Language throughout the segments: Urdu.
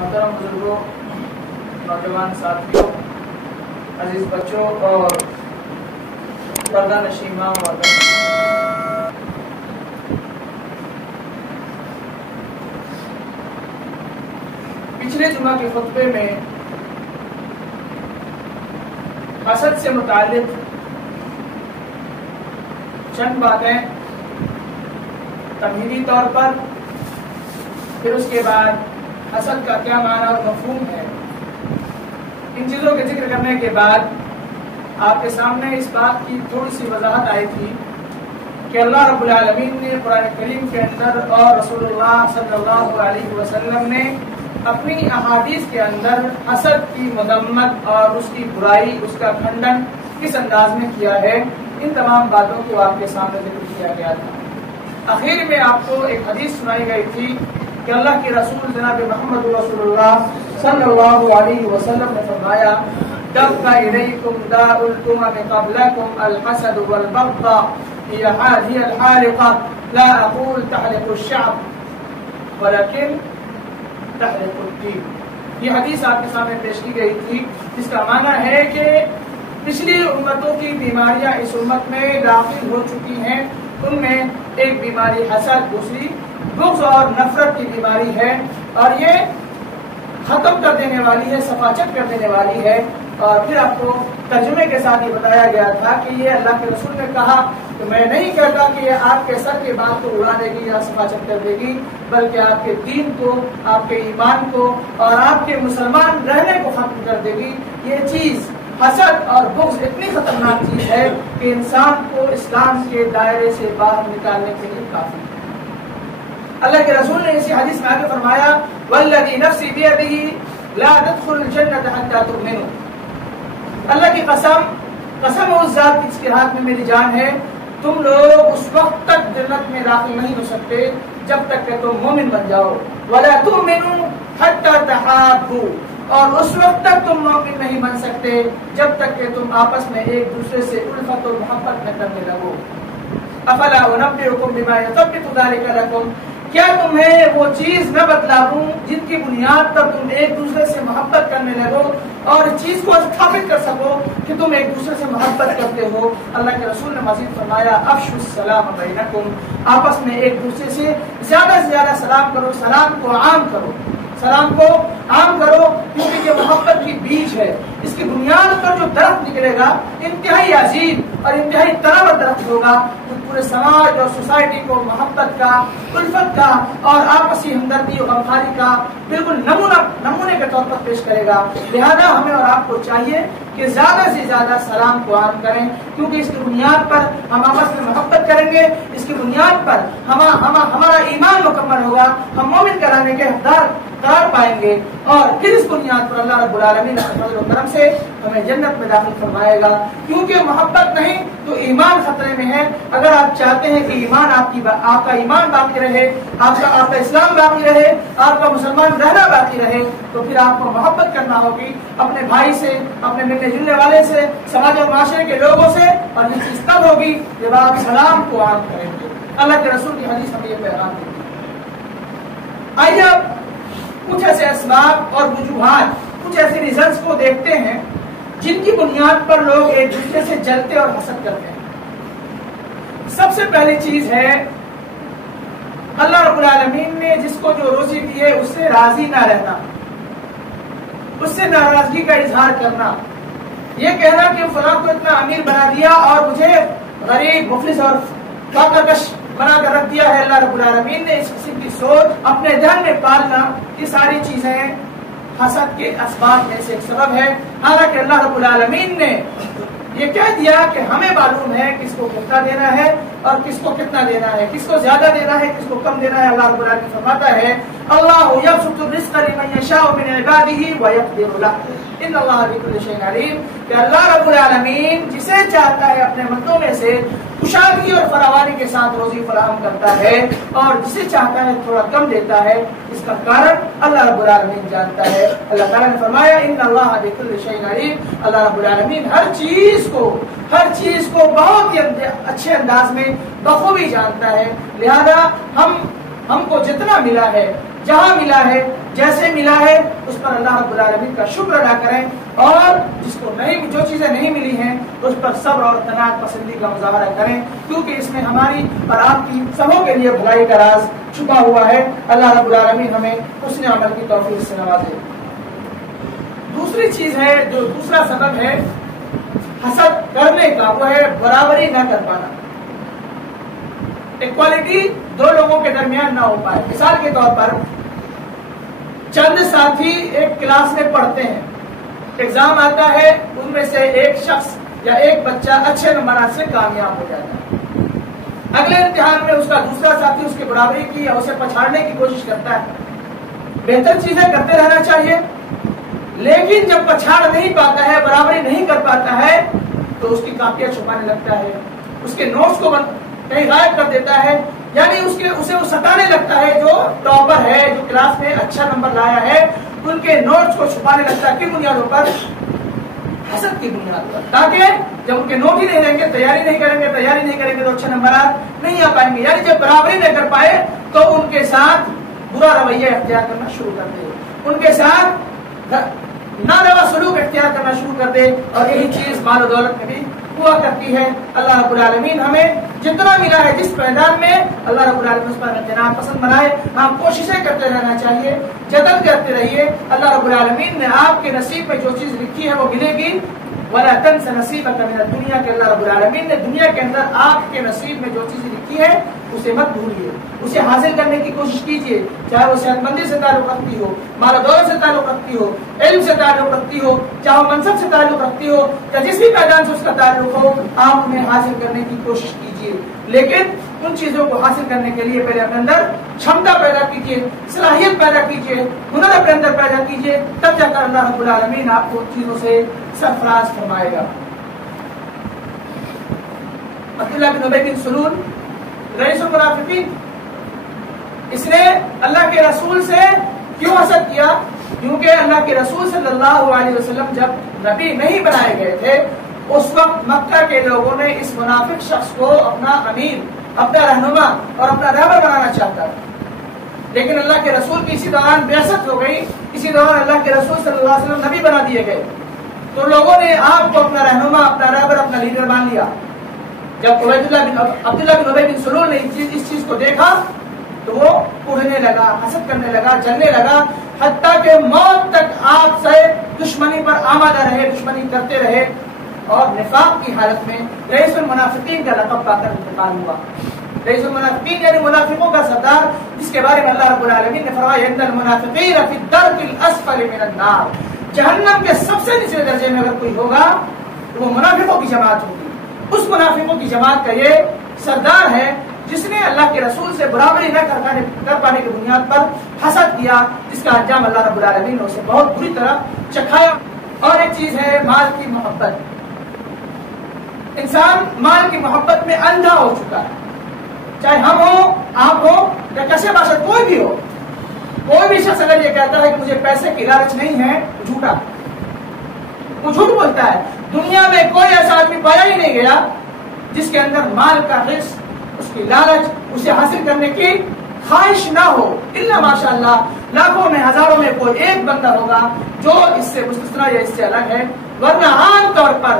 محترم بزرگوں، نوجوان ساتھیوں، عزیز بچوں اور پردہ نشین ماں و پچھلے جمعہ کے خطبے میں حسد سے متعلق چند باتیں تمہیدی طور پر، پھر اس کے بعد حسد کا کیا معنی اور مفہوم ہے، ان چیزوں کے ذکر کرنے کے بعد آپ کے سامنے اس بات کی تھوڑی سی وضاحت آئی تھی کہ اللہ رب العالمین نے قرآن کریم کے اندر اور رسول اللہ صلی اللہ علیہ وسلم نے اپنی احادیث کے اندر حسد کی مذمت اور اس کی برائی، اس کا کھنڈن کس انداز میں کیا ہے، ان تمام باتوں کو آپ کے سامنے ذکر کیا گیا تھا۔ آخر میں آپ کو ایک حدیث سنائی گئی تھی کہ اللہ کے رسول جناب محمد رسول اللہ صلی اللہ علیہ وسلم نے فرمایا دَفَّ إِلَيْكُمْ دَاءُ الْأُمَمِ قَبْلَكُمْ الْحَسَدُ وَالْبَغْضَاءُ هِيَ الْحَالِقَةُ لَا أَقُولُ تَحْلِقُ الشَّعْبَ وَلَكِنْ تَحْلِقُ الدِّينَ۔ یہ حدیث آپ کے سامنے پیش کی گئی تھی، جس کا معنی ہے کہ پچھلی امتوں کی بیماریاں اس امت میں داخل ہو چکی ہیں، ان میں ایک بیماری حسد، دوسری بغض اور نفرت کی بیماری ہے، اور یہ ختم کر دینے والی ہے، صفاچت کر دینے والی ہے۔ اور پھر آپ کو ترجمے کے ساتھ یہ بتایا گیا تھا کہ یہ اللہ کے رسول نے کہا کہ میں نہیں کہتا کہ یہ آپ کے سر کے بال کو اڑا دے گی یا صفاچت کر دے گی، بلکہ آپ کے دین کو، آپ کے ایمان کو اور آپ کے مسلمان رہنے کو ختم کر دے گی۔ یہ چیز حسد اور بغض اتنی خطرناک چیز ہے کہ انسان کو اسلام کے دائرے سے باہر نکالنے کے لیے کافی ہے۔ اللہ کے رسول نے اسی حدیث میں آگے فرمایا والذی نفسی بیدہ لا تدخل الجنۃ حتی تؤمنوا۔ اللہ کی قسم اس ذات جس کے ہاتھ میں میری جان ہے، تم لوگ اس وقت تک جنت میں داخل نہیں ہو سکتے جب تک کہ تم مومن بن جاؤ، ولا تؤمنوا حتی تحابوا، اور اس وقت تک تم مومن نہیں بن سکتے جب تک کہ تم آپس میں ایک دوسرے سے الفت اور محبت نہ کرنے لگو۔ افلا انبئکم بما یثبت ذلک لکم، کیا تمہیں وہ چیز نہ بتلاؤں جن کی بنیاد پر تم ایک دوسرے سے محبت کرنے لگو اور اس چیز کو ثابت کر سکو کہ تم ایک دوسرے سے محبت کرتے ہو۔ اللہ کے رسول نے مزید فرمایا افشوا السلام بینکم، آپس میں ایک دوسرے سے زیادہ سے زیادہ سلام کرو، سلام کو عام کرو، سلام کو عام کرو، کیونکہ یہ محبت کی بیج ہے۔ اس کی بنیاد پر جو درخت نکلے گا انتہائی عظیم اور انتہائی تناور درخت ہوگا، جو پورے سماج اور سوسائٹی کو محبت کا، الفت کا اور آپسی ہمدردی اور غمخواری کا بالکل نمونے کے طور پر پیش کرے گا۔ لہذا ہمیں اور آپ کو چاہیے کہ زیادہ سے زیادہ سلام کو عام کریں، کیونکہ اس کی بنیاد پر ہم آپس میں محبت کریں گے، اس کی بنیاد پر ہمارا ایمان مکمل ہوگا، ہم مومن کرانے کے حقدار قرار پائیں گے، اور پھر اس بنیاد پر اللہ رب العالمین اپنے فضل و کرم سے ہمیں جنت میں داخل فرمائے گا۔ کیونکہ محبت نہیں تو ایمان خطرے میں ہے۔ اگر آپ چاہتے ہیں کہ ایمان آپ کا ایمان باقی رہے، آپ کا اسلام باقی رہے، آپ کا مسلمان رہنا باقی رہے، تو پھر آپ کو محبت کرنا ہوگی اپنے بھائی سے، اپنے ملنے جلنے والے سے، سماج اور معاشرے کے لوگوں سے، اور یہ چیز تب ہوگی جب آپ سلام کو عام کریں گے۔ اللہ کے رسول کی حدیث ہمیں یہ پیغام دیتی ہے۔ آئیے اب کچھ ایسے اسباب اور وجوہات، کچھ ایسے ریزنس کو دیکھتے ہیں جن کی بنیاد پر لوگ ایک دوسرے سے جلتے اور حسد کرتے ہیں۔ سب سے پہلی چیز ہے اللہ رب العالمین نے جس کو جو روزی دی ہے اس سے راضی نہ رہنا، اس سے ناراضگی کا اظہار کرنا، یہ کہنا کہ فلاں کو اتنا امیر بنا دیا اور مجھے غریب، مفلس اور فاقہ کش بنا کر رکھ دیا ہے۔ اللہ رب العالمین نے اس قسم کی سوچ اپنے ذہن میں پالنا، یہ ساری چیزیں حسد کے اسباب میں سے ایک سبب ہے۔ حالانکہ اللہ رب العالمین نے یہ کہہ دیا کہ ہمیں معلوم ہے کس کو کتنا دینا ہے اور کس کو کتنا دینا ہے، کس کو زیادہ دینا ہے، کس کو کم دینا ہے۔ اللہ رب العالمین فرماتا ہے اللہ یبسط الرزق لمن یشاء من عباده ویقدر له ان اللہ بکل شیء علیم، کہ اللہ رب العالمین جسے چاہتا ہے اپنے بندوں میں سے کشادگی اور فراوانی کے ساتھ روزی فراہم کرتا ہے، اور جسے چاہتا ہے تھوڑا کم دیتا ہے۔ اس کا کارن اللہ رب العالمین جانتا ہے۔ اللہ تعالیٰ نے فرمایا ان اللہ بکل شیء علیم، اللہ رب العالمین ہر چیز کو بہت ہی اچھے انداز میں بخوبی جانتا ہے۔ لہذا ہم کو جتنا ملا ہے، جہاں ملا ہے جیسے ملا ہے اس پر اللہ رب العالمین کا شکر ادا کریں، اور جس کو نہیں، جو چیزیں نہیں ملی ہیں اس پر صبر اور قناعت پسندی کا مظاہرہ کریں، کیونکہ اس میں ہماری اور آپ کی سبوں کے لیے بھلائی کا راز چھپا ہوا ہے۔ اللہ رب العالمین ہمیں حسن عمل کی توفیق سے نوازے۔ دوسری چیز ہے، جو دوسرا سبب ہے حسد کرنے کا، وہ ہے برابری نہ کر پانا، ایکوالٹی دو لوگوں کے درمیان نہ ہو پائے۔ مثال کے طور پر چند ساتھی ایک کلاس میں پڑھتے ہیں، ایگزام آتا ہے، ان میں سے ایک شخص یا ایک بچہ اچھے نمبرات سے کامیاب ہو جاتا ہے، اگلے امتحان میں اس کا دوسرا ساتھی اس کی برابری کی یا اسے پچھاڑنے کی کوشش کرتا ہے۔ بہتر چیزیں کرتے رہنا چاہیے، لیکن جب پچھاڑ نہیں پاتا ہے، برابری نہیں کر پاتا ہے، تو اس کی کاپیاں چھپانے لگتا ہے، اس کے نوٹس کو کہیں غائب کر دیتا ہے، یعنی اسے وہ ستانے لگتا ہے۔ جو ٹاپر ہے، جو کلاس میں اچھا نمبر لایا ہے، ان کے نوٹس کو چھپانے لگتا ہے، کن بنیادوں پر؟ حسد کی بنیاد پر، تاکہ جب ان کے نوٹ ہی نہیں رہیں گے، تیاری نہیں کریں گے تو اچھے نمبرات نہیں آ پائیں گے۔ یعنی جب برابری نہ کر پائے تو ان کے ساتھ برا رویہ اختیار کرنا شروع کر دے، ان کے ساتھ ناروا سلوک اختیار کرنا شروع کر دے، اور یہی چیز مال و دولت میں بھی ہوا کرتی ہے۔ اللہ رب العالمین ہمیں جتنا ملا ہے جس میدان میں، اللہ رب العالمین اس پر اجتناب پسند بنائے۔ ہم کوششیں کرتے رہنا چاہیے، جدل کرتے رہیے۔ اللہ رب العالمین نے آپ کے نصیب میں جو چیز لکھی ہے وہ ملے گی۔ وَلَا تَنْسَ نَصِيبَكَ مِنَ الدُّنْيَا، کہ اللہ رب العالمین نے دنیا کے اندر آپ کے نصیب میں جو چیز لکھی ہے اسے مت بھولیے، اسے حاصل کرنے کی کوشش کیجیے، چاہے وہ صحت مندی سے تعلق رکھتی ہو، مال و دولت سے تعلق رکھتی ہو، علم سے تعلق رکھتی ہو، چاہے منصب سے تعلق رکھتی ہو، یا جس بھی میدان سے اس کا تعلق ہو، آپ انہیں حاصل کرنے کی کوشش کیجیے۔ لیکن ان چیزوں کو حاصل کرنے کے لیے پہلے اپنے اندر چھمتا پیدا کیجیے، صلاحیت پیدا کیجیے، ہنر اپنے اندر پیدا کیجیے، تب جا کر اللہ رب العالمین آپ کو چیزوں سے سرفراز فرمائے گا۔ عبداللہ بن ابی بن سلول رئیس المنافقین، اس نے اللہ کے رسول سے کیوں حسد کیا؟ کیونکہ اللہ کے رسول صلی اللہ علیہ وسلم جب نبی نہیں بنائے گئے تھے، اس وقت مکہ کے لوگوں نے اس منافق شخص کو اپنا امیر، اپنا رہنما اور اپنا رہبر بنانا چاہتا تھا، لیکن اللہ کے رسول کی اسی دوران بعثت ہو گئی، اسی دوران اللہ کے رسول صلی اللہ علیہ وسلم نبی بنا دیے گئے، تو لوگوں نے آپ کو اپنا رہنما، اپنا رہبر، اپنا لیڈر مان لیا۔ جب عبداللہ بن ابی بن سلول نے اس چیز کو دیکھا تو وہ اڑنے لگا، حسد کرنے لگا، جلنے لگا، حتیٰ کہ موت تک آپ سے دشمنی پر آمادہ رہے، دشمنی کرتے رہے، اور نفاق کی حالت میں رئیس المنافقین کا لقب پا کر انتقال ہوا۔ رئیس المنافقین یعنی منافقوں کا سردار، جس کے بارے میں اللہ رب العالمین نے فرمایا ان المنافقین فی الدرک الاسفل من النار، جہنم کے سب سے نچلے درجے میں اگر کوئی ہوگا تو وہ منافقوں کی جماعت ہوگی۔ اس منافقوں کی جماعت کا یہ سردار ہے جس نے اللہ کے رسول سے برابری نہ کر پانے کی بنیاد پر حسد کیا، جس کا انجام اللہ رب العالمین نے اسے بہت بری طرح چکھایا۔ اور ایک چیز ہے مال کی محبت، انسان مال کی محبت میں اندھا ہو چکا ہے، چاہے ہم ہوں، آپ ہو، یا کیسے باشد کوئی بھی ہو۔ کوئی بھی شخص اگر یہ کہتا ہے کہ مجھے پیسے کی لالچ نہیں ہے، جھوٹا، وہ جھوٹ بولتا ہے۔ دنیا میں کوئی ایسا آدمی پایا ہی نہیں گیا جس کے اندر مال کا حرص، اس کی لالچ، اسے حاصل کرنے کی خواہش نہ ہو، الا ماشاء اللہ لاکھوں میں ہزاروں میں کوئی ایک بندہ ہوگا جو اس سے مستثنا یا اس سے الگ ہے، ورنہ عام طور پر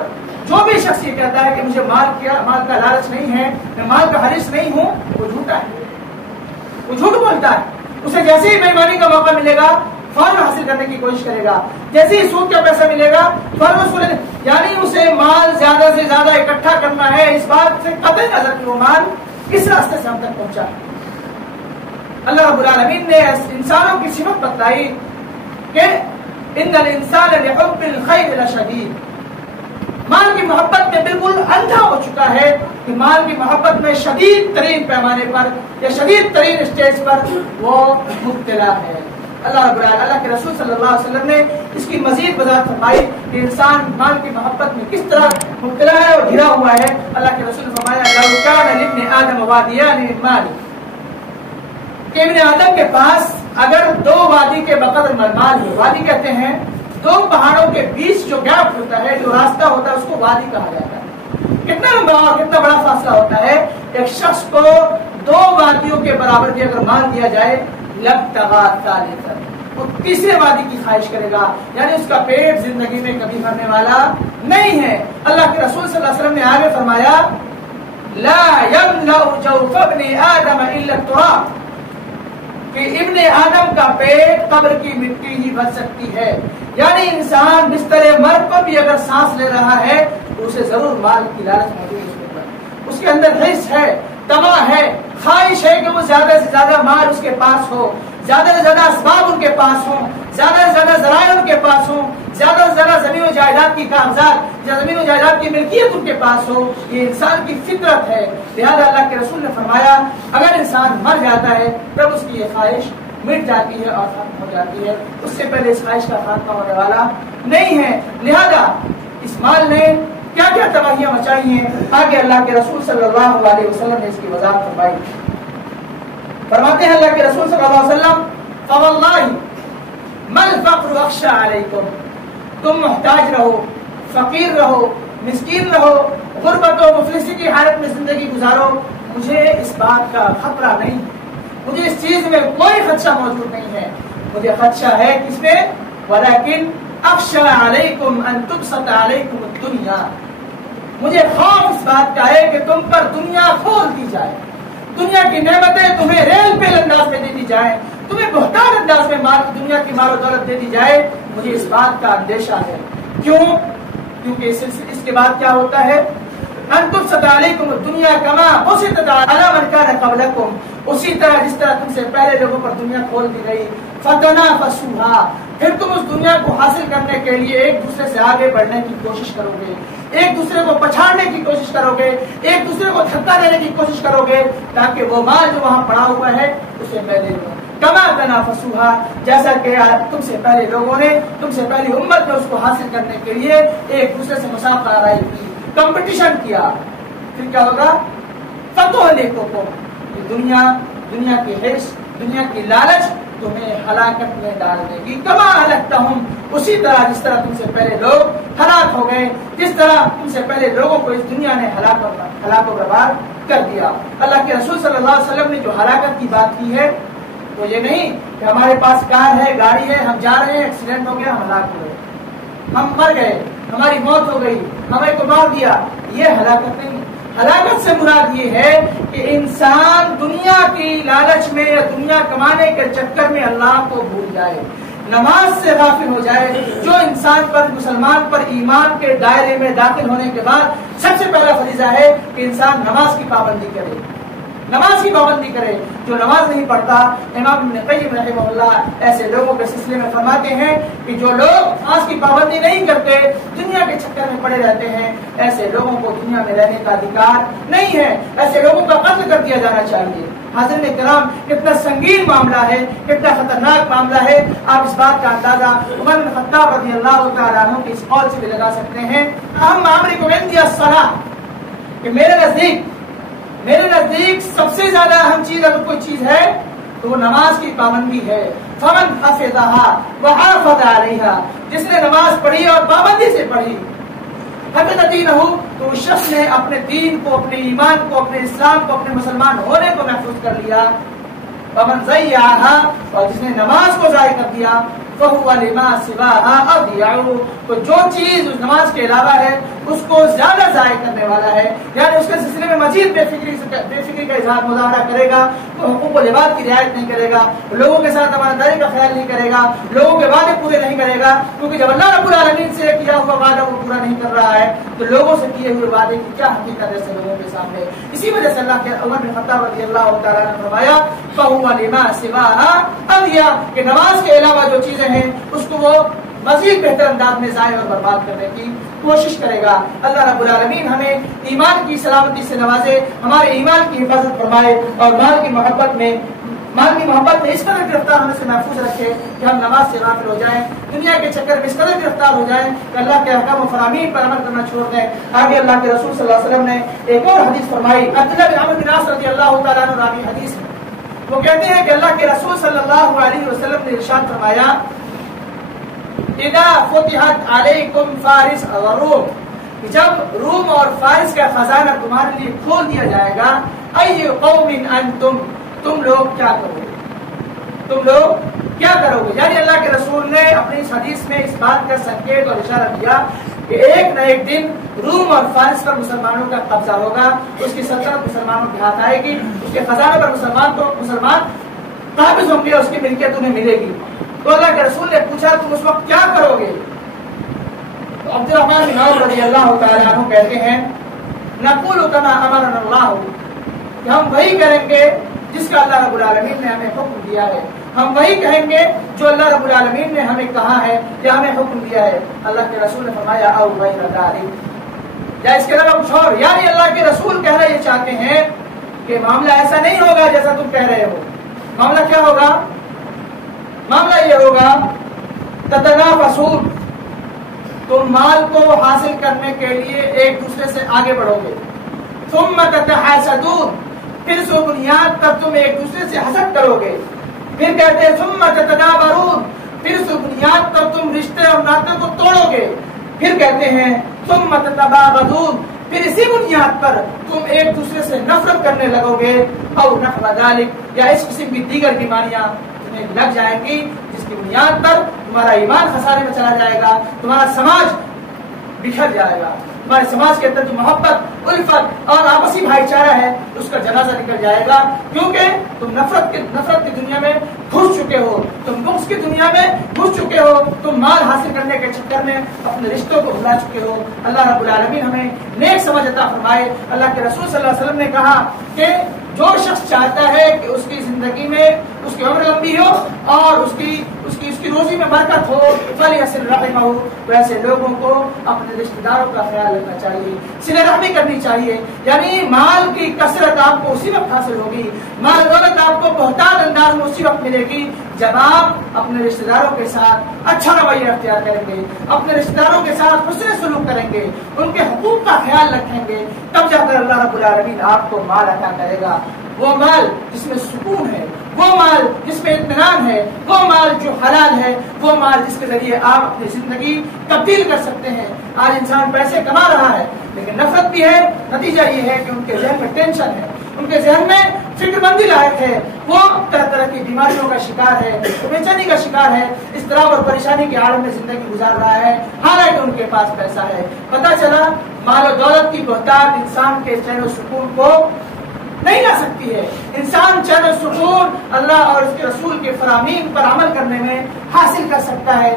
جو بھی شخص یہ کہتا ہے کہ مجھے مال کا لالچ نہیں ہے، میں مال کا حرص نہیں ہوں، وہ جھوٹا ہے، وہ جھوٹ بولتا ہے۔ اسے جیسے ہی بےایمانی کا موقع ملے گا فوراً حاصل کرنے کی کوشش کرے گا، جیسے ہی سود کا پیسہ ملے گا فوراً اس کو، یعنی اسے مال زیادہ سے زیادہ اکٹھا کرنا ہے، اس بات سے قطع نظر کہ وہ مال کس راستے سے ہم تک پہنچا۔ اللہ رب العالمین نے انسانوں کی صفت بتلائی کہ ان الانسان لحب الخیر لشدید، مال کی محبت میں بالکل اندھا ہو چکا ہے، کہ مال کی محبت میں شدید ترین پیمانے پر یا شدید ترین اسٹیج پر وہ مبتلا ہے۔ اللہ کے رسول صلی اللہ علیہ وسلم نے اس کی مزید وضاحت فرمائی کہ انسان مال کی محبت میں کس طرح مبتلا ہے اور گھرا ہوا ہے۔ اللہ کے رسول نے فرمایا لو کان لابن آدم وادیان من مال، کہ ابن آدم کے پاس اگر دو وادی کے بقدر مال ہے، وادی کہتے ہیں دو پہاڑوں کے بیچ جو گیپ ہوتا ہے، جو راستہ ہوتا ہے، اس کو وادی کہا جاتا ہے۔ کتنا لمبا اور کتنا بڑا فاصلہ ہوتا ہے۔ ایک شخص کو دو وادیوں کے برابر بھی اگر مال دیا جائے، لابتغى ثالثا، وہ تیسرے وعدے کی خواہش کرے گا، یعنی اس کا پیٹ زندگی میں کبھی بھرنے والا نہیں ہے۔ اللہ کے رسول صلی اللہ علیہ وسلم نے آگے فرمایا لا يملأ جوف ابن آدم الا التراب، کہ ابن آدم کا پیٹ قبر کی مٹی ہی بھر سکتی ہے، یعنی انسان بستر مرگ پر بھی اگر سانس لے رہا ہے تو اسے ضرور مال کی لالچ موجود ہے، اس کے اندر حرص ہے، طمع ہے، خواہش ہے کہ وہ زیادہ سے زیادہ مال اس کے پاس ہو، زیادہ سے زیادہ اسباب ان کے پاس ہوں، زیادہ سے زیادہ ذرائع ان کے پاس ہوں، زیادہ سے زیادہ زمین و جائیداد کی کاغذات یا زمین و جائیداد کی ملکیت ان کے پاس ہو۔ یہ انسان کی فطرت ہے، لہذا اللہ کے رسول نے فرمایا اگر انسان مر جاتا ہے تب اس کی یہ خواہش مٹ جاتی ہے اور ختم ہو جاتی ہے، اس سے پہلے اس خواہش کا خاتمہ ہونے والا نہیں ہے۔ لہذا اس مال نے کیا کیا تباہیاں مچائی ہیں، آگے اللہ کے رسول صلی اللہ علیہ وسلم نے اس کی وضاحت فرمائی۔ فرماتے ہیں اللہ کے رسول صلی اللہ علیہ وسلم فواللہ ما الفقر اخشى علیکم، تم محتاج رہو، فقیر رہو، مسکین رہو، غربت و مفلسی کی حالت میں زندگی گزارو، مجھے اس بات کا خطرہ نہیں، مجھے اس چیز میں کوئی خدشہ موجود نہیں ہے، مجھے خدشہ ہے کس میں ولیکن اخشى علیکم ان تبسط علیکم الدنیا، مجھے خوف اس بات کا ہے کہ تم پر دنیا کھول دی جائے، دنیا کی نعمتیں تمہیں ریل پیل انداز میں دے دی جائیں، تمہیں بہتان انداز میں دنیا کی مال و دولت دے دی جائے، مجھے اس بات کا اندیشہ ہے۔ کیوں؟ کیونکہ اس کے بعد کیا ہوتا ہے ان تبسط علیکم الدنیا کما بسطت علی من کان قبلکم، اسی طرح جس طرح تم سے پہلے لوگوں پر دنیا کھول دی گئی، فتنافسوها، پھر تم اس دنیا کو حاصل کرنے کے لیے ایک دوسرے سے آگے بڑھنے کی کوشش کرو گے، ایک دوسرے کو پچھاڑنے کی کوشش کرو گے، ایک دوسرے کو دھکا دینے کی کوشش کرو گے تاکہ وہ مال جو وہاں پڑا ہوا ہے اسے میں لے لوں، کما تنافسوها، جیسا کہ تم سے پہلے لوگوں نے، تم سے پہلی امت نے اس کو حاصل کرنے کے لیے ایک دوسرے سے مسابقہ آرائی کی، کمپٹیشن کیا، پھر کیا ہوگا فتح دنیا کی حرص، دنیا کی لالچ تمہیں ہلاکت میں ڈال دے گی، کما ہلکتہم، اسی طرح جس طرح تم سے پہلے لوگ ہلاک ہو گئے، جس طرح تم سے پہلے لوگوں کو اس دنیا نے ہلاک و برباد کر دیا۔ اللہ کے رسول صلی اللہ علیہ وسلم نے جو ہلاکت کی بات کی ہے تو یہ نہیں کہ ہمارے پاس کار ہے، گاڑی ہے، ہم جا رہے ہیں، ایکسیڈنٹ ہو گیا، ہم ہلاک ہو گئے، ہم مر گئے، ہماری موت ہو گئی، ہمیں کو مار دیا، یہ ہلاکت نہیں۔ ہلاکت سے مراد یہ ہے کہ انسان دنیا کی لالچ میں یا دنیا کمانے کے چکر میں اللہ کو بھول جائے، نماز سے غافل ہو جائے۔ جو انسان پر، مسلمان پر ایمان کے دائرے میں داخل ہونے کے بعد سب سے پہلا فریضہ ہے کہ انسان نماز کی پابندی کرے، نماز کی پابندی کرے۔ جو نماز نہیں پڑھتا، امام ابن قیم رحمہ اللہ ایسے لوگوں کے سلسلے میں فرماتے ہیں کہ جو لوگ نماز کی پابندی نہیں کرتے، دنیا کے چکر میں پڑے رہتے ہیں، ایسے لوگوں کو دنیا میں رہنے کا ادھیکار نہیں ہے، ایسے لوگوں کا قتل کر دیا جانا چاہیے۔ حاضرین کرام، کتنا سنگین معاملہ ہے، کتنا خطرناک معاملہ ہے، آپ اس بات کا اندازہ عمر بن خطاب رضی اللہ تعالیٰ عنہ کی اس قول سے بھی لگا سکتے ہیں۔ اہم امرکم عندی الصلاۃ، کہ میرے نزدیک سب سے زیادہ اہم چیز اگر کوئی چیز ہے تو وہ نماز کی پابندی ہے۔ فمن حفظها وحافظ عليها، جس نے نماز پڑھی اور پابندی سے پڑھی، حفظ دینہ، تو اس شخص نے اپنے دین کو، اپنے ایمان کو، اپنے اسلام کو، اپنے مسلمان ہونے کو محفوظ کر لیا۔ فمن ضيعها، اور جس نے نماز کو ضائع کر دیا، فهو لما سواها اضيع، تو جو چیز اس نماز کے علاوہ ہے اس کو زیادہ ضائع کرنے والا ہے، یعنی اس کے سلسلے میں مزید بے فکری کا اظہار مظاہرہ کرے گا، تو حقوق و لباس کی رعایت نہیں کرے گا، لوگوں کے ساتھ امانتداری کا خیال نہیں کرے گا، لوگوں کے وعدے پورے نہیں کرے گا، کیونکہ جب اللہ رب العالمین سے کیا ہوا وعدہ وہ پورا نہیں کر رہا ہے تو لوگوں سے کیے ہوئے وعدے کی کیا حقیقت ہے لوگوں کے سامنے۔ اسی وجہ سے اللہ کے عمر بن خطاب رضی اللہ تعالیٰ نے فرمایا فهو لما سواها اضيع، کہ نماز کے علاوہ جو چیزیں ہیں اس کو وہ مزید بہتر انداز میں ضائع اور برباد کرنے کی کوشش کرے گا۔ اللہ رب العالمین ہمیں ایمان کی سلامتی سے نوازے، ہمارے ایمان کی حفاظت فرمائے اور مال کی محبت میں اس قدر گرفتار ہونے سے محفوظ رکھے کہ ہم نماز سے غافل ہو جائیں، دنیا کے چکر میں اس قدر گرفتار ہو جائیں کہ اللہ کے احکام و فرامین پر عمل کرنا چھوڑ دیں۔ آگے اللہ کے رسول صلی اللہ علیہ وسلم نے ایک اور حدیث فرمائی، عبداللہ بن عمرو بن عاص رضی اللہ تعالیٰ عنہ راوی حدیث ہے، وہ کہتے ہیں کہ اللہ کے رسول صلی اللہ علیہ وسلم نے ارشاد فرمایا اذا فتحت علیکم فارس وروم، جب روم اور فارس کا خزانہ تمہارے لیے کھول دیا جائے گا، ای قوم انتم، تم لوگ کیا کرو گے؟ تم لوگ کیا کرو گے؟ یعنی اللہ کے رسول نے اپنی اس حدیث میں اس بات کا سنکیت اور اشارہ دیا کہ ایک نہ ایک دن روم اور فارس پر مسلمانوں کا قبضہ ہوگا، اس کی سلطنت مسلمانوں کے ہاتھ آئے گی، اس کے خزانے پر مسلمان قابض ہوں گے، اس کی ملکیت انہیں ملے گی۔ تو اللہ کے رسول نے پوچھا تم اس وقت کیا کرو گے؟ تو عبد الرحمن بن عوف رضی اللہ تعالی عنہ کہتے ہیں نقول کما امرنا اللہ، کہ ہم وہی کریں گے جس کا اللہ رب العالمین نے ہمیں حکم دیا ہے، ہم وہی کہیں گے جو اللہ رب العالمین نے ہمیں کہا ہے یا ہمیں حکم دیا ہے۔ اللہ کے رسول نے فرمایا او غیر ذلک، یا اس کے علاوہ کچھ اور، یعنی اللہ کے رسول کہنا یہ چاہتے ہیں کہ معاملہ ایسا نہیں ہوگا جیسا تم کہہ رہے ہو۔ معاملہ کیا ہوگا؟ معاملہ یہ ہوگا تتنافسون، تم مال کو حاصل کرنے کے لیے ایک دوسرے سے آگے بڑھو گے، ثم تتحاسدون، پھر اس بنیاد پر تم ایک دوسرے سے حسد کرو گے، پھر کہتے ہیں ثم تتدابرون، پھر اس بنیاد پر تم رشتے اور ناطے کو توڑو گے، پھر کہتے ہیں ثم تتباغضون، پھر اسی بنیاد پر تم ایک دوسرے سے نفرت کرنے لگو گے، اور نحو ذلک، یا اس قسم کی دیگر بیماریاں تمہیں لگ جائیں گی جس کی بنیاد پر تمہارا ایمان خسارے میں چلا جائے گا، تمہارا سماج بکھر جائے گا، ہمارے سماج کے اندر جو محبت، الفت اور آپسی بھائی چارہ ہے اس کا جنازہ نکل جائے گا، کیونکہ تم نفرت کی دنیا میں گھس چکے ہو، تم بغض کی دنیا میں گھس چکے ہو، تم مال حاصل کرنے کے چکر میں اپنے رشتوں کو بھلا چکے ہو۔ اللہ رب العالمین ہمیں نیک سمجھ عطا فرمائے۔ اللہ کے رسول صلی اللہ علیہ وسلم نے کہا کہ جو شخص چاہتا ہے کہ اس کی زندگی میں اس کی عمر لمبی ہو اور اس کی روزی میں برکت ہو، فلیصل رحمہ، ویسے لوگوں کو اپنے رشتہ داروں کا خیال رکھنا چاہیے، صلہ رحمی کرنی چاہیے۔ یعنی مال کی کثرت آپ کو اسی وقت حاصل ہوگی، مال دولت آپ کو بہتان انداز میں اسی وقت ملے گی جب آپ اپنے رشتہ داروں کے ساتھ اچھا رویہ اختیار کریں گے، اپنے رشتہ داروں کے ساتھ حسن سلوک کریں گے، ان کے حقوق کا خیال رکھیں گے، تب جا کر اللہ رب العالمین آپ کو مال عطا کرے گا۔ وہ مال جس میں سکون ہے، وہ مال جس میں اطمینان ہے، وہ مال جو حلال ہے، وہ مال جس کے ذریعے آپ اپنی زندگی تبدیل کر سکتے ہیں۔ آج انسان پیسے کما رہا ہے لیکن نفرت بھی ہے، نتیجہ یہ ہے کہ ان کے ذہن میں ٹینشن ہے، ان کے ذہن میں فکر مندی لاحق ہے، وہ طرح طرح کی بیماریوں کا شکار ہے، بے چینی کا شکار ہے، اضطراب اور پریشانی کے عالم میں زندگی گزار رہا ہے، حالانکہ ان کے پاس پیسہ ہے۔ پتہ چلا مال و دولت کی بہتات انسان کے چین و سکون کو نہیں لا سکتی ہے۔ انسان چین و سکون اللہ اور اس کے رسول کے فرامین پر عمل کرنے میں حاصل کر سکتا ہے۔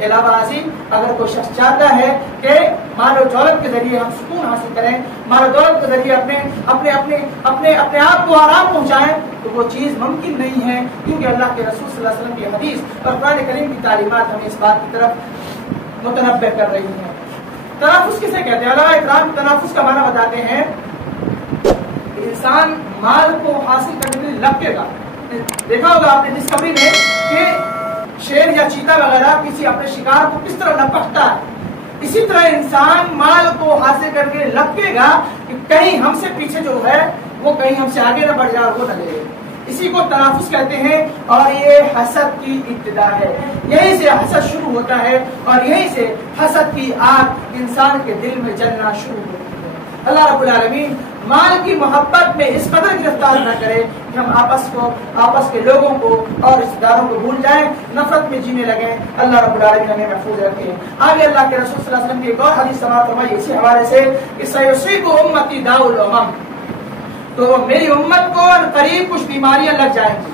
علاوہ ازیں اگر کوئی شخص چاہتا ہے کہ مال و دولت کے ذریعے ہم سکون حاصل کریں، مال و دولت کے ذریعے اپنے آپ کو آرام پہنچائیں، تو وہ چیز ممکن نہیں ہے، کیونکہ اللہ کے رسول صلی اللہ علیہ وسلم کی حدیث اور قرآن کریم کی تعلیمات ہمیں اس بات کی طرف متنبہ کر رہی ہیں۔ تنافس کسے کہتے ہیں؟ علماء اکرام تنافس کا معنی بتاتے ہیں انسان مال کو حاصل کرنے کے لیے لپکے گا۔ دیکھا ہوگا آپ نے ڈسکوری میں کہ شیر یا چیتا وغیرہ کسی اپنے شکار کو کس طرح لپکتا ہے، اسی طرح انسان مال کو حاصل کر کے لپکے گا کہ کہیں ہم سے پیچھے جو ہے وہ کہیں ہم سے آگے نہ بڑھ جائے اور وہ نہ لے لے۔ اسی کو تنافس کہتے ہیں، اور یہ حسد کی ابتدا ہے۔ یہیں سے حسد شروع ہوتا ہے اور یہیں سے حسد کی آگ انسان کے دل میں جلنا شروع ہوتی ہے۔ اللہ رب العالمین مال کی محبت میں اس قدر گرفتار نہ کرے کہ ہم آپس کے لوگوں کو اور رشتہ داروں کو بھول جائیں، نفرت میں جینے لگیں۔ اللہ رب العالمین ہمیں محفوظ رکھے۔ آگے اللہ کے رسول صلی اللہ علیہ وسلم کی ایک اور حدیث سماعت فرمائی اسی حوالے سے کہ سیصیب امتی داء الامم، تو میری امت کو قریب کچھ بیماریاں لگ جائیں گی،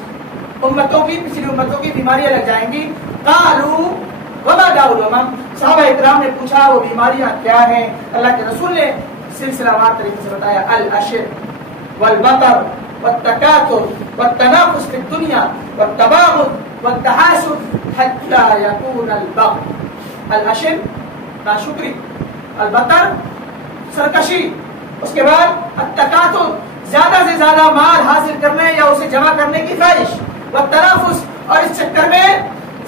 پچھلی امتوں کی بیماریاں لگ جائیں گی۔ قالوا وما داء الامم، صحابہ اکرام نے پوچھا وہ بیماریاں کیا ہیں؟ اللہ کے رسول نے سلسلہ وار طریقے سے بتایا، العشر والبطر والتکاثر والتنافس فی الدنیا والتباغض والتحاسد حتى يكون البغض۔ العشر ناشکری، البطر سرکشی، اس کے بعد التکاثر زیادہ سے زیادہ مال حاصل کرنے یا اسے جمع کرنے کی خواہش، والتنافس اور اس چکر میں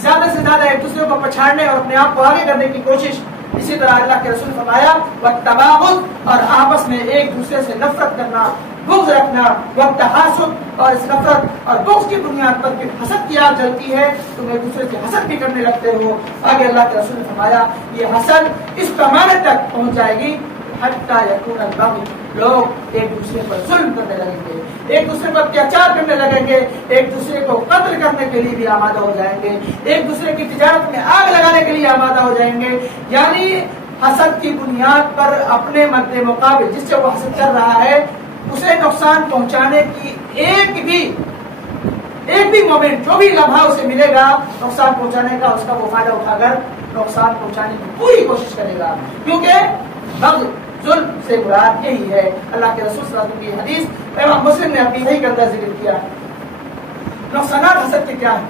زیادہ سے زیادہ ایک دوسرے کو پچھاڑنے اور اپنے آپ کو آگے کرنے کی کوشش۔ اسی طرح اللہ کے رسول نے فرمایا والتباغض، اور آپس میں ایک دوسرے سے نفرت کرنا، بغض رکھنا، والتحاسد، اور اس نفرت اور بغض کی بنیاد پر کہ حسد کی آگ جلتی ہے تم ایک دوسرے سے حسد بھی کرنے لگتے ہو۔ آگے اللہ کے رسول نے فرمایا یہ حسد اس پیمانے تک پہنچ جائے گی حتی یکون البغی، لوگ ایک دوسرے پر ظلم کرنے لگیں گے، ایک دوسرے پر اتیاچار کرنے لگیں گے، ایک دوسرے کو قتل کرنے کے لیے بھی آمادہ ہو جائیں گے، ایک دوسرے کی تجارت میں آگ لگانے کے لیے آمادہ ہو جائیں گے. یعنی حسد کی بنیاد پر اپنے مد مقابل جس سے وہ حسد کر رہا ہے اسے نقصان پہنچانے کی ایک بھی مومنٹ، جو بھی لمحہ اسے ملے گا نقصان پہنچانے کا، اس کا وہ فائدہ اٹھا کر نقصان پہنچانے کی پوری کوشش کرے گا. کیونکہ بغض، ظلم سے مراد یہی ہے. اللہ کے رسول صلی اللہ علیہ وسلم کی حدیث امام مسلم نے اپنی صحیح کے اندر ذکر کیا. نقصانات حسد کے کیا ہیں؟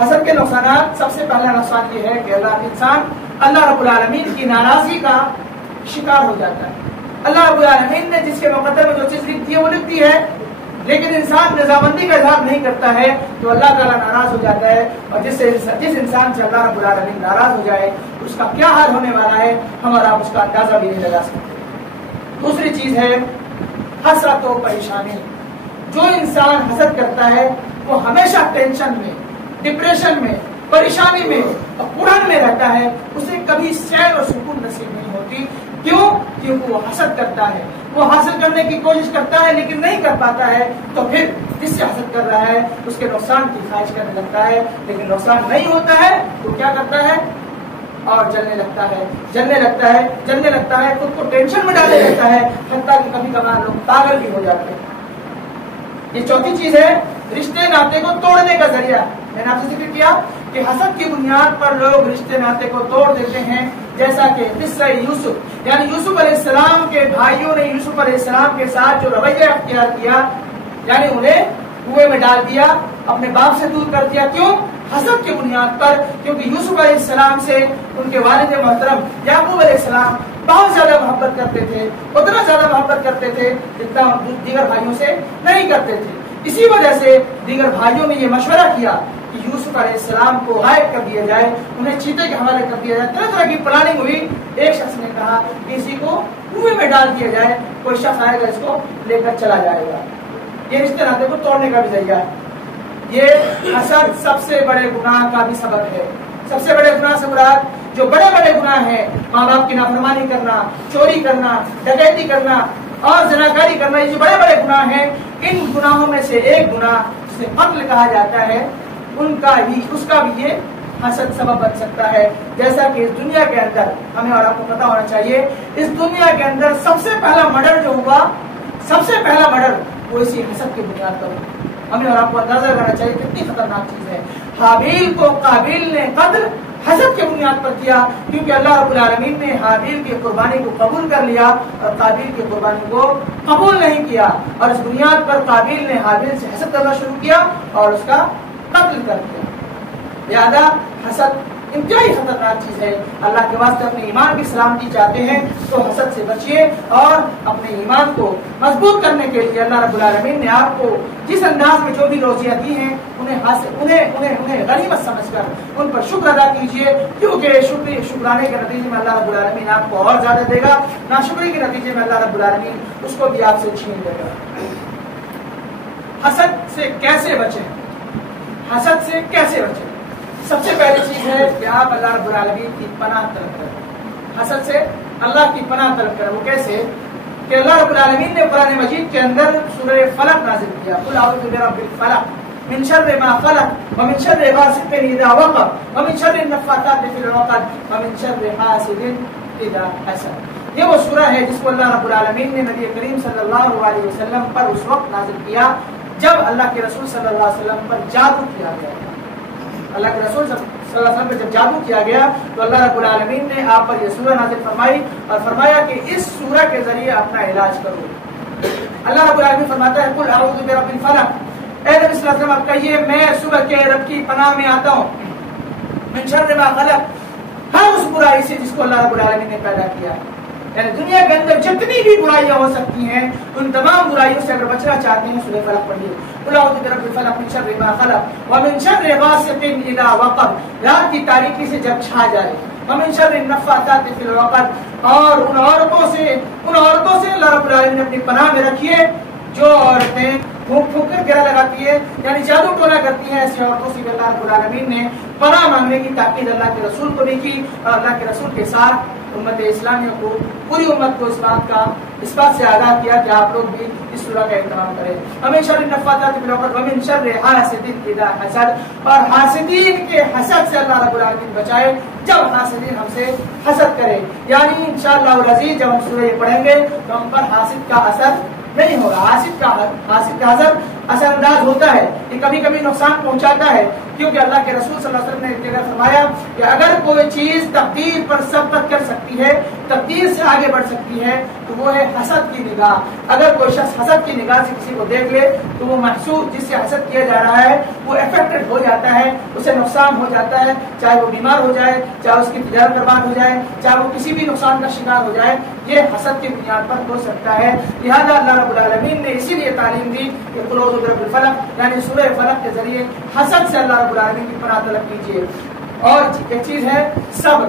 حسد کے نقصانات، سب سے پہلا نقصان یہ ہے کہ انسان اللہ رب العالمین کی ناراضگی کا شکار ہو جاتا ہے. اللہ رب العالمین نے جس کے مقدر میں جو چیز لکھ دی ہے وہ لکھتی ہے، لیکن انسان رضامندی کا اظہار نہیں کرتا ہے تو اللہ تعالیٰ ناراض ہو جاتا ہے. اور جس انسان سے اللہ رب العالمین ناراض ہو جائے اس کا کیا حال ہونے والا ہے ہم اور آپ اس کا اندازہ بھی نہیں لگا سکتے. دوسری چیز ہے حسرت و پریشانی. جو انسان حسد کرتا ہے وہ ہمیشہ ٹینشن میں، ڈپریشن میں، پریشانی میں اور کڑن میں رہتا ہے. اسے کبھی سیر اور سکون نصیب نہیں ہوتی. کیوں؟ کیونکہ وہ حسد کرتا ہے، وہ حاصل کرنے کی کوشش کرتا ہے لیکن نہیں کر پاتا ہے. تو پھر جس سے حسد کر رہا ہے اس کے نقصان کی خواہش کرنے لگتا ہے، لیکن نقصان نہیں ہوتا ہے تو کیا کرتا ہے؟ اور جلنے لگتا ہے، خود کو ٹینشن میں ڈالنے لگتا ہے، حتیٰ کہ کبھی کبھار لوگ پاگل بھی ہو جاتے ہیں. یہ چوتھی چیز ہے رشتے ناطے کو توڑنے کا ذریعہ. میں نے آپ سے ذکر کیا کہ حسد کی بنیاد پر لوگ رشتے ناطے کو توڑ دیتے ہیں. جیسا کہ قصہ یوسف، یعنی یوسف علیہ السلام کے بھائیوں نے یوسف علیہ السلام کے ساتھ جو رویہ اختیار کیا، یعنی انہیں کنویں میں ڈال دیا، اپنے باپ سے دور کر دیا. کیوں؟ حسد کی بنیاد پر. کیونکہ یوسف علیہ السلام سے ان کے والد محترم یعقوب علیہ السلام بہت زیادہ محبت کرتے تھے، اتنا زیادہ محبت کرتے تھے جتنا دیگر بھائیوں سے نہیں کرتے تھے. اسی وجہ سے دیگر بھائیوں نے یہ مشورہ کیا کہ یوسف علیہ السلام کو غائب کر دیا جائے، انہیں چیتے کے حوالے کر دیا جائے. طرح طرح کی پلاننگ ہوئی. ایک شخص نے کہا کہ اسی کو کنویں میں ڈال دیا جائے، کوئی شخص آئے گا اس کو لے کر چلا جائے گا. یہ رشتے ناطے کو توڑنے کا بھی ذریعہ ہے. یہ حسد سب سے بڑے گناہ کا بھی سبب ہے. سب سے بڑے گناہ سے مراد جو بڑے بڑے گناہ ہیں، ماں باپ کی نافرمانی کرنا، چوری کرنا، ڈکیتی کرنا اور زناکاری کرنا، یہ جو بڑے بڑے گناہ ہیں، ان گناہوں میں سے ایک گناہ جسے قتل کہا جاتا ہے، اس کا بھی یہ حسد سبب بن سکتا ہے. جیسا کہ اس دنیا کے اندر ہمیں اور آپ کو پتا ہونا چاہیے، اس دنیا کے اندر سب سے پہلا مرڈر جو ہوا، سب سے پہلا مرڈر وہ اسی حسد کی بنیاد پر ہوا. ہمیں اور آپ کو اندازہ کرنا چاہیے کتنی خطرناک چیز ہے. حابیل کو قابیل نے قتل حسد کے بنیاد پر کیا، کیونکہ اللہ رب العالمین نے حابیل کی قربانی کو قبول کر لیا اور قابیل کی قربانی کو قبول نہیں کیا، اور اس بنیاد پر قابیل نے حابیل سے حسد کرنا شروع کیا اور اس کا قتل کر دیا. لہذا حسد انتہائی خطرناک چیز ہے. اللہ کے واسطے اپنے ایمان کی سلامتی چاہتے ہیں تو حسد سے بچیے، اور اپنے ایمان کو مضبوط کرنے کے لیے اللہ رب العالمین نے آپ کو جس انداز میں جو بھی روزیاں دی ہیں انہیں غنیمت سمجھ کر ان پر شکر ادا کیجیے، کیونکہ شکرانے کے نتیجے میں اللہ رب العالمین آپ کو اور زیادہ دے گا، ناشکری کے نتیجے میں اللہ رب العالمین اس کو بھی آپ سے چھین لے گا. حسد سے کیسے بچیں؟ حسد سے کیسے بچیں؟ سب سے پہلی چیز ہے کہ آپ اللہ رب العالمین کی پناہ طلب کریں. حسد سے اللہ کی پناہ طلب کریں. وہ کیسے؟ کہ اللہ رب العالمین نے قرآن مجید کے اندر سورہ فلق نازل کیا. قل اعوذ برب الفلق من شر ما خلق ومن شر غاسق اذا وقب ومن شر النفاثات في العقد ومن شر حاسد اذا حسد. یہ وہ سورہ ہے جس کو اللہ رب العالمین نے نبی کریم صلی اللہ علیہ وسلم پر اس وقت نازل کیا جب اللہ کے رسول صلی اللہ علیہ وسلم پر جادو کیا گیا. اللہ کے رسول صلی اللہ علیہ وسلم پر جب جادو کیا گیا تو اللہ رب العالمین نے آپ پر یہ سورہ نازل فرمائی اور فرمایا کہ اس سورہ کے ذریعے اپنا علاج کرو. اللہ رب العالمین فرماتا ہے قل اعوذ برب الفلق. اے نبی صلی اللہ علیہ وسلم آپ کہیے میں صبح کے رب کی پناہ میں آتا ہوں، من شر ما خلق، ہر اس برائی سے جس کو اللہ رب العالمین نے پیدا کیا. یعنی دنیا کے اندر جتنی بھی برائیاں ہو سکتی ہیں ان تمام برائیوں سے اگر بچنا چاہتے ہیں سورہ فلق پڑھیے. قل اعوذ برب الفلق من شر ما خلق ومن شر غاسق اذا وقب، رات کی تاریکی سے جب چھا جائے، ومن شر النفاثات فی العقد، اور ان عورتوں سے اللہ رب العالمین نے اپنی پناہ میں رکھیے جو عورتیں پھونک پھونک کر گرہ لگاتی ہے، یعنی جادو ٹونا کرتی ہیں، ایسی عورتوں سے اللہ رب العالمین نے پناہ مانگنے کی تاکید اللہ کے رسول کو بھی کی، اور اللہ کے رسول کے ساتھ امت اسلامیہ کو، پوری امت کو اس بات سے آگاہ کیا کہ آپ لوگ بھی اس سورہ کا اہتمام کریں۔ ومن شر النفاثات فی العقد ومن شر حاسد اذا حسد، اور حاسدین کے حسد سے اللہ رب العالمین بچائے جب حاسدین ہم سے حسد کرے، یعنی انشاءاللہ العزیز جب ہم سورہ یہ پڑھیں گے تو ہم پر حاسد کا اثر نہیں ہوگا۔ حاسد کا اثر انداز ہوتا ہے، یہ کبھی کبھی نقصان پہنچاتا ہے، کیونکہ اللہ کے رسول صلی اللہ علیہ وسلم نے فرمایا کہ اگر کوئی چیز تقدیر پر سبقت کر سکتی ہے، تقدیر سے آگے بڑھ سکتی ہے، تو وہ ہے حسد کی نگاہ۔ اگر کوئی شخص حسد کی نگاہ سے کسی کو دیکھ لے تو وہ محسوس، جس سے حسد کیا جا رہا ہے وہ افیکٹڈ ہو جاتا ہے، اسے نقصان ہو جاتا ہے، چاہے وہ بیمار ہو جائے، چاہے اس کی تجارت برباد ہو جائے، چاہے وہ کسی بھی نقصان کا شکار ہو جائے، یہ حسد کی بنیاد پر ہو سکتا ہے۔ لہذا اللہ رب العالمین نے اسی لیے تعلیم دی کہ قل اعوذ برب الفلق، یعنی سورہ فلق کے ذریعے حسد سے اللہ رب العالمین کی پناہ طلب کیجیے۔ اور ایک چیز ہے صبر،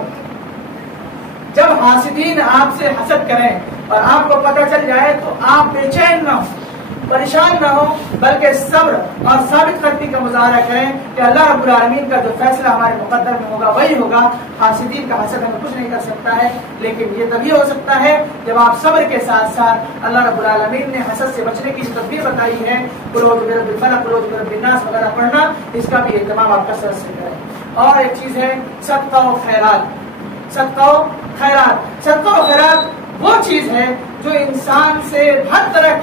جب حاسدین آپ سے حسد کریں اور آپ کو پتہ چل جائے تو آپ بے چین نہ ہو، پریشان نہ ہو، بلکہ صبر اور ثابت قدمی کا مظاہرہ کریں کہ اللہ رب العالمین کا جو فیصلہ ہمارے مقدر میں ہوگا وہی ہوگا۔ حاسدین کا حسد ہمیں کچھ نہیں کر سکتا ہے، لیکن یہ تبھی ہو سکتا ہے جب آپ صبر کے ساتھ ساتھ اللہ رب العالمین نے حسد سے بچنے کی جو تدبیر بتائی ہے، قل اعوذ برب الفلق، قل اعوذ برب الناس وغیرہ پڑھنا، اس کا بھی اہتمام آپ کثرت سے کریں۔ اور ایک چیز ہے صدقہ و خیرات۔ صدقہ و خیرات وہ چیز ہے جو انسان سے ہر طرح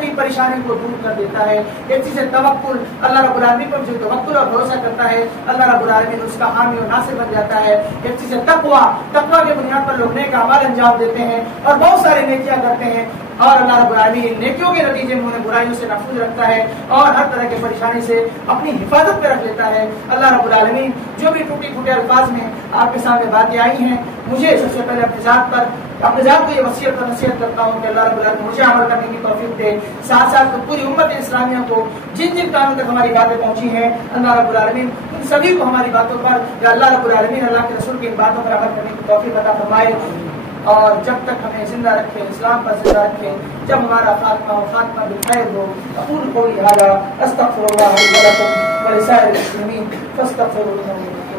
کی پریشانی کو دور کر دیتا ہے۔ ایک چیز ہے توکل، اللہ رب العالمین پر جو توکل اور بھروسہ کرتا ہے اللہ رب العالمین اس کا حامی و ناصر بن جاتا ہے۔ ایک چیز ہے تقویٰ کے بنیاد پر لوگ نیک اعمال انجام دیتے ہیں اور بہت سارے نیکیاں کرتے ہیں، اور اللہ رب العالمین نیکیوں کے نتیجے میں انہیں برائیوں سے محفوظ رکھتا ہے اور ہر طرح کی پریشانی سے اپنی حفاظت پہ رکھ لیتا ہے۔ اللہ رب العالمین جو بھی ٹوٹی پھوٹے الفاظ میں آپ کے سامنے باتیں آئی ہیں، مجھے سب سے پہلے اپنے ذات کو یہ وصیت اور نصیحت کرتا ہوں کہ اللہ رب العالمین مجھے عمل کرنے کی توفیق دے، ساتھ ساتھ پوری امت اسلامیہ کو جن کانوں تک ہماری باتیں پہنچی ہیں اللہ رب العالمین ان سبھی کو ہماری باتوں پر، یا اللہ رب العالمین اللہ کے رسول کی ان باتوں پر عمل کرنے کی توفیق عطا فرمائے، اور جب تک ہمیں زندہ رکھے، اسلام پر زندہ رکھے، جب ہمارا خاتمہ بالخیر ہو۔ اقول قولی ھذا استغفر اللہ لي ولكم ولسائر المسلمين فاستغفروه